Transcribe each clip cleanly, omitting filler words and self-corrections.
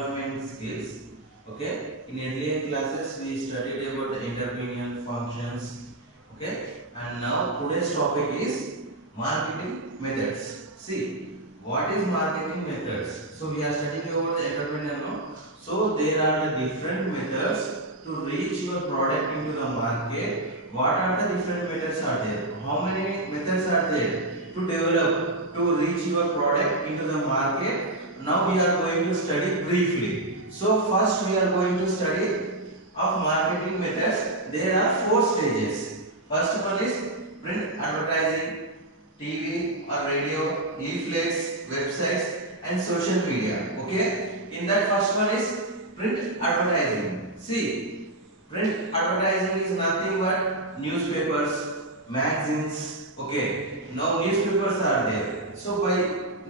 employment skills. Okay, in earlier classes we studied about the entrepreneurial functions. Okay, and now today's topic is marketing methods. See, what is marketing methods? So we are studying about the entrepreneur now. So there are the different methods to reach your product into the market. What are the different methods are there? How many methods are there to develop, to reach your product into the market? Now we are going to study briefly. So first we are going to study of marketing methods. There are 4 stages. First one is print advertising, TV or radio, leaflets, websites and social media. Okay. In that first one is print advertising. See, print advertising is nothing but newspapers, magazines. Okay. Now newspapers are there. So by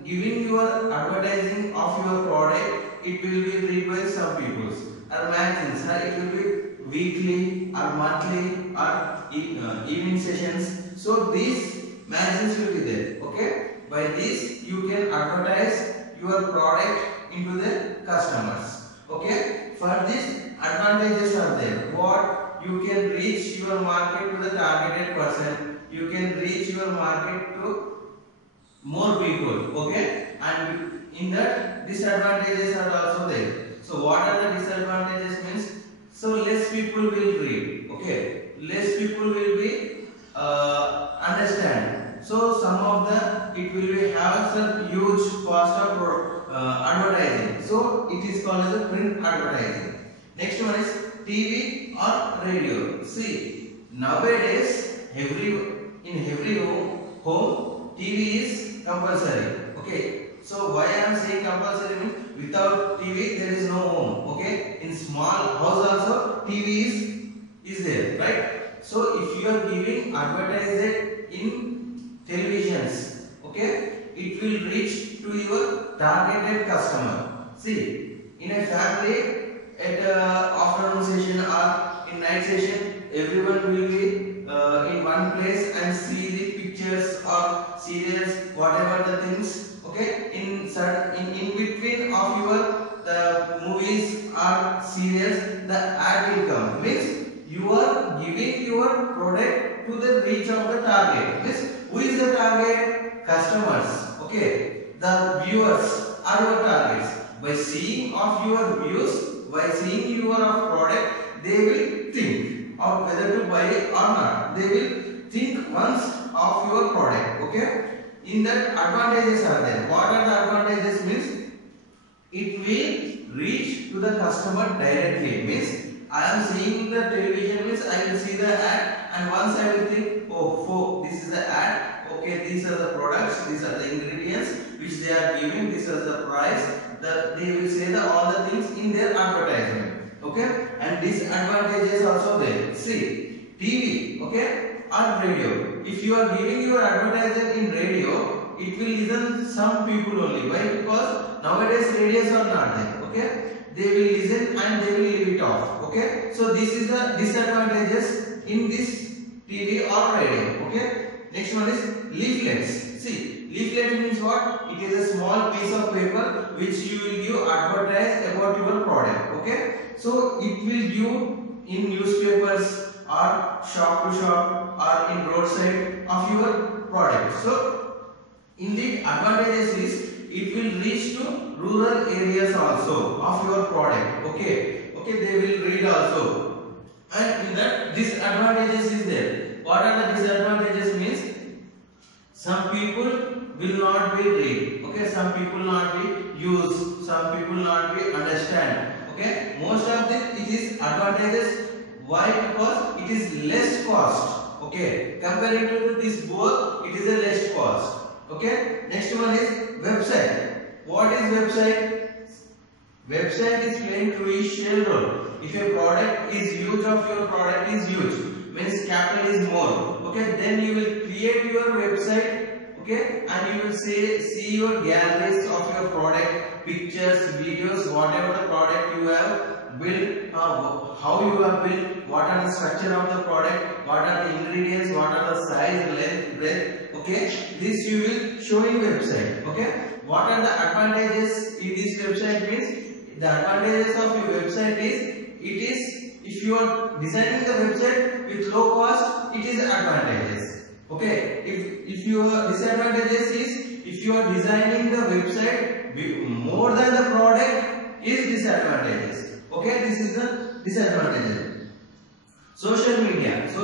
giving your advertising of your product, it will be read by some people. Or magazines, it will be weekly or monthly or evening sessions. So these magazines will be there. Okay. By this you can advertise your product into the customers. Okay. For this advantages are there. What? You can reach your market to the targeted person. You can reach your market to more people. Okay. And in that disadvantages are also there. So what are the disadvantages means? So less people will read. Okay. Less people will be understand. So some of the it will be have some huge cost of advertising. So it is called as a print advertising. Next one is TV or radio. See, nowadays in every home TV is compulsory. Okay. So why I am saying compulsory means without TV there is no home. Okay. In small house also TV is there, right? So if you are giving advertisement in televisions, okay, it will reach to your targeted customer. See, in a family at afternoon session or in night session, everyone will be in one place and see the pictures or serials, whatever the things. Okay, in between of your the movies or serials, the ad will come. Means you are giving your product to the reach of the target. Means who is the target? Customers. Okay, the viewers are your targets. By seeing of your views, by seeing your product, they will think of whether to buy it or not. They will think once of your product. Okay. In that advantages are there. What are the advantages means? It will reach to the customer directly. Means I am seeing the television means I will see the ad and once I will think, oh, this is the ad. Okay, these are the products, these are the ingredients which they are giving, this is the price. They will say all the things in their advertisement. Okay, and disadvantages also there. See, TV, okay, or radio. If you are giving your advertisement in radio, it will listen some people only. Why? Because nowadays radios are not there. Okay, they will listen and they will leave it off. Okay, so this is the disadvantages in this TV or radio. Okay, next one is leaflets. See, leaflet means what? It is a small piece of paper which you will give advertise about your product. Okay, so it will give in newspapers or shop to shop or in roadside of your product. So in the advantages is it will reach to rural areas also of your product. Okay, they will read also. And in that disadvantages is there. What are the disadvantages means? Some people will not be read. Okay, some people not be use. Some people not be understand. Okay, most of it is advantages. Why? Because it is less cost. Okay, comparing to this both, it is a less cost. Okay, next one is website. What is website? Website is playing crucial role. If your product is huge, of your product is huge, means capital is more. Okay, then you will create your website. Okay, and you will see your galleries of your product, pictures, videos, whatever the product you have built, how you have built, what are the structure of the product, what are the ingredients, what are the size, length, breadth. Okay, this you will show in website. Okay, what are the advantages in this website means the advantages of your website is, it is, if you are designing the website with low cost, it is advantages. Okay, if your disadvantages is, if you are designing the website with more than the product, is disadvantages. Okay, this is the disadvantages. Social media is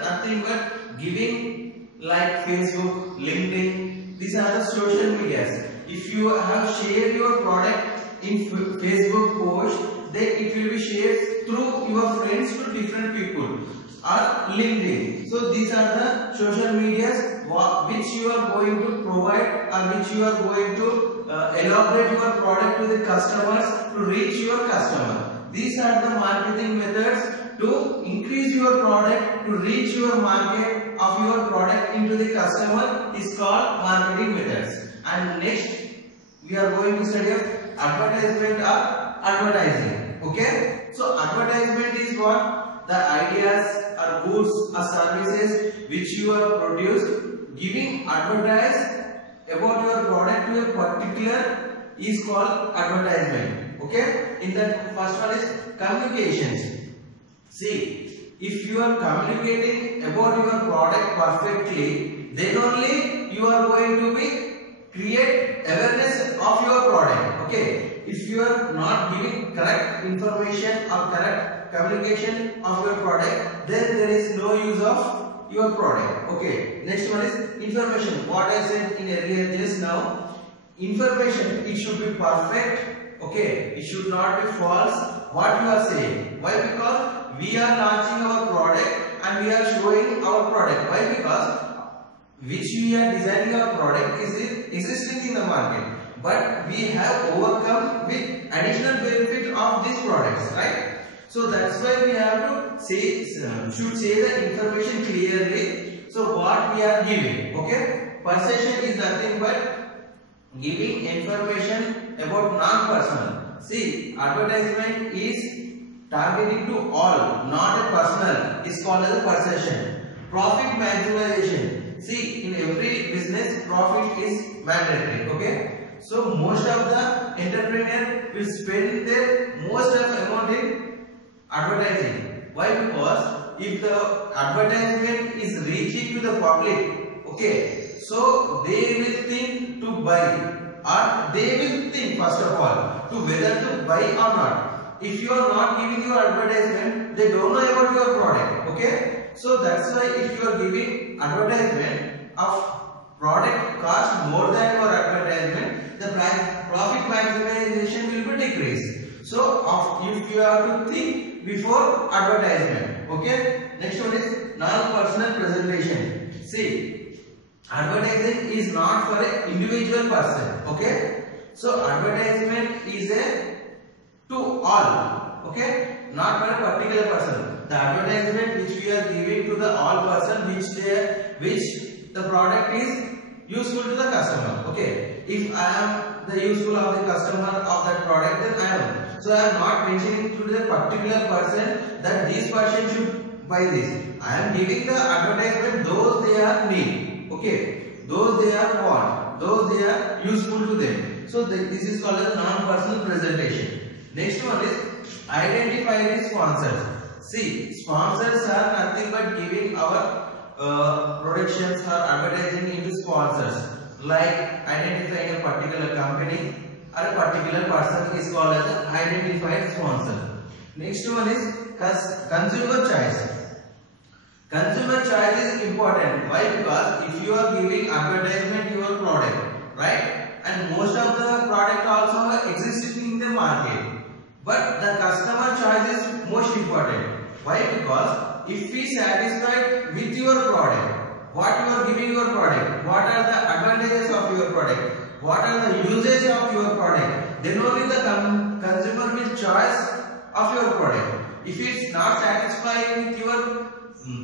nothing but giving, like Facebook, LinkedIn. These are the social medias. If you have shared your product in Facebook post, then it will be shared through your friends to different people, or LinkedIn. So these are the social medias which you are going to provide, or which you are going to elaborate your product to the customers to reach your customer. These are the marketing methods to increase your product, to reach your market of your product into the customer, is called marketing methods. And next we are going to study of advertisement or advertising. Okay, so advertisement is what? The ideas or goods or services which you have produced, giving advertise about your product to a particular is called advertisement. Okay, in that first one is communications. See, if you are communicating about your product perfectly, then only you are going to be create awareness of your product. Okay, if you are not giving correct information or correct communication of your product, then there is no use of your product. Okay, next one is information. What I said in earlier just now, information, it should be perfect. Okay, it should not be false what you are saying. Why? Because we are launching our product and we are showing our product. Why? Because which we are designing our product is existing in the market, but we have overcome with additional benefit of these products, right? So that's why we have to say, should say the information clearly. So what we are giving, okay? Perception is nothing but giving information about non-personal. See, advertisement is targeting to all, not a personal. It's called as a perception. Profit maximization. See, in every business, profit is mandatory. Okay, so most of the entrepreneur will spend their most of the amount in advertising. Why? Because if the advertisement is reaching to the public, okay, so they will think to buy, or they will think first of all to whether to buy or not. If you are not giving your advertisement, they don't know about your product. Okay, so that's why if you are giving advertisement of product cost more than your advertisement, the profit maximization will be decreased. So if you have to think before advertisement. Okay, next one is non-personal presentation. See, advertising is not for an individual person. Okay, so advertisement is a to all. Okay, not for a particular person. The advertisement which we are giving to the all person which the product is useful to the customer. Okay, if I am the useful of the customer of that product, then I am. So I am not mentioning to the particular person that this person should buy this. I am giving the advertisement those they are need. Okay, those they are want, those they are useful to them. So this is called as non-personal presentation. Next one is identify the sponsors. See, sponsors are nothing but giving our productions or advertising into sponsors. Like identifying a particular company or a particular person is called as an identified sponsor. Next one is consumer choice. Consumer choice is important. Why? Because if you are giving advertisement your product, right? And most of the product also existing in the market. But the customer choice is most important. Why? Because if we satisfied with your product, what you are giving your product, what are the advantages of your product, what are the uses of your product, then only the consumer will choice of your product. If he is not satisfied with your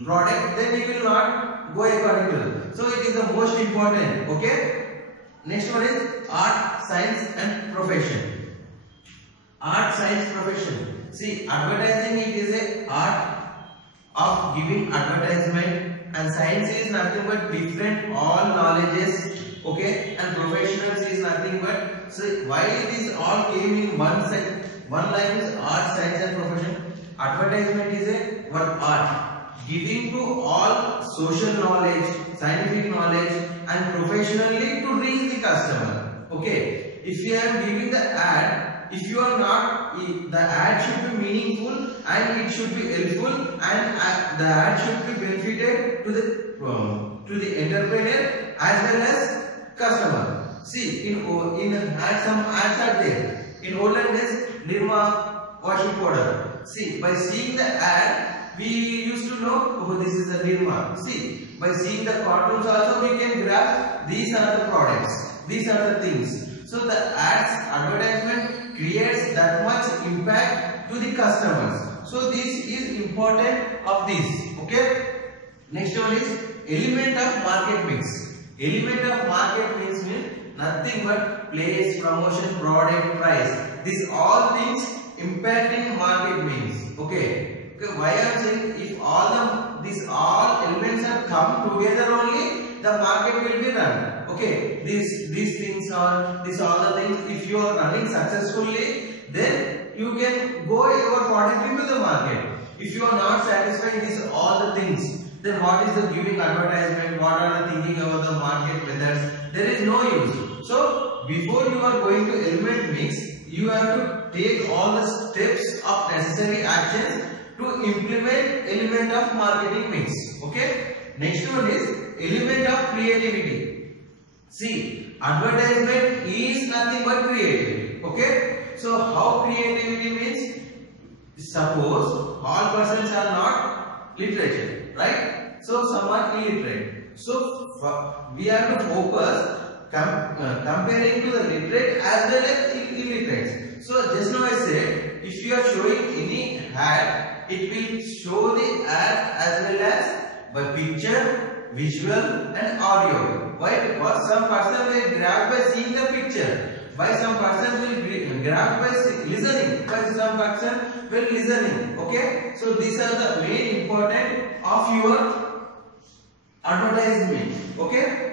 product, then he will not go according to it. So it is the most important. Okay. Next one is art, science and profession. Art, science, profession. See, advertising it is a art of giving advertisement, and science is nothing but different all knowledges. Okay, and professionals is nothing but So why these all came in one section? One line is art, science and profession. Advertisement is a one art, giving to all social knowledge, scientific knowledge and professionally to reach the customer. Okay, if you are giving the ad, if you are not, the ad should be meaningful and it should be helpful, and the ad should be benefited to the entrepreneur as well as customer. See, in ad, some ads are there. In olden days, Nirma washing powder. See, by seeing the ad, we used to know, oh, this is a Nirma. See, by seeing the cartoons also we can grasp these are the products, these are the things. So the ads, advertisement creates that much impact to the customers. So this is important of this. Okay. Next one is element of market mix. Element of market mix means nothing but place, promotion, product, price. These all things impacting market mix. Okay. Why I am saying, if these all elements have come together only, the market will be run. Okay. These things are, these all the things. If you are running successfully, then you can go your product into the market. If you are not satisfying these all the things, then what is the giving advertisement? What are the thinking about the market methods? There is no use. So before you are going to element mix, you have to take all the steps of necessary actions to implement element of marketing mix. Okay. Next one is element of creativity. See, advertisement is nothing but creativity. Okay. So how creativity means? Suppose all persons are not literate, right? So some are illiterate. So we have to focus comparing to the literate as well as illiterate. So just now I said, if you are showing any ad, it will show the ad as well as by picture, visual and audio. Why? Because some person will grab by seeing the picture. Why some person will grab by listening. Why some person will listening. Okay. So these are the main important of your advertisement. Okay.